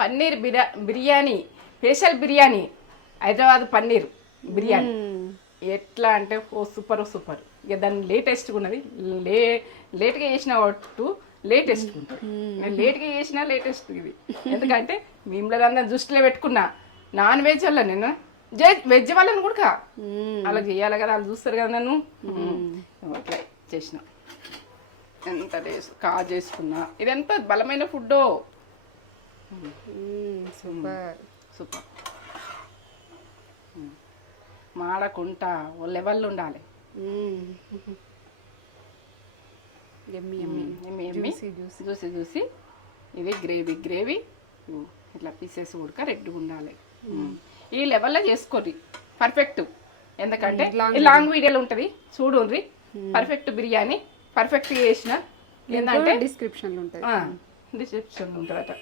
Paneer biryani special biryani Hyderabad paneer biryani ఎట్లా అంటే ఓ super super. ఇక దాన్ని లేటెస్ట్గా ఉన్నది, లేట్గా చేసిన లేటెస్ట్ ఉంటుంది. నేను లేట్గా చేసిన లేటెస్ట్ ఇది. ఎందుకంటే మిమ్మల్ని దృష్టిలో పెట్టుకున్నా. నాన్ వెజ్ వల్ల నేను వెజ్ వాళ్ళని కూడా అలా చేయాలి కదా, వాళ్ళు చూస్తారు కదా నన్ను. అట్లా చేసిన ఎంత టేస్ట్ చేసుకున్నా. ఇది ఎంత బలమైన ఫుడ్. Super super. మాడకుంటా ఓ లెవెల్ ఉండాలి. చూసి ఇది గ్రేవీ ఇట్లా పీసెస్ ఉడక రెడ్గా ఉండాలి. ఈ లెవెల్లో చేసుకోండి పర్ఫెక్ట్. ఎందుకంటే లాంగ్ వీడియోలో ఉంటుంది చూడుండ్రి. పర్ఫెక్ట్ బిర్యానీ పర్ఫెక్ట్గా చేసిన. ఏంటంటే డిస్క్రిప్షన్లో ఉంటుంది డిస్క్రిప్షన్లో ఉంటుందట.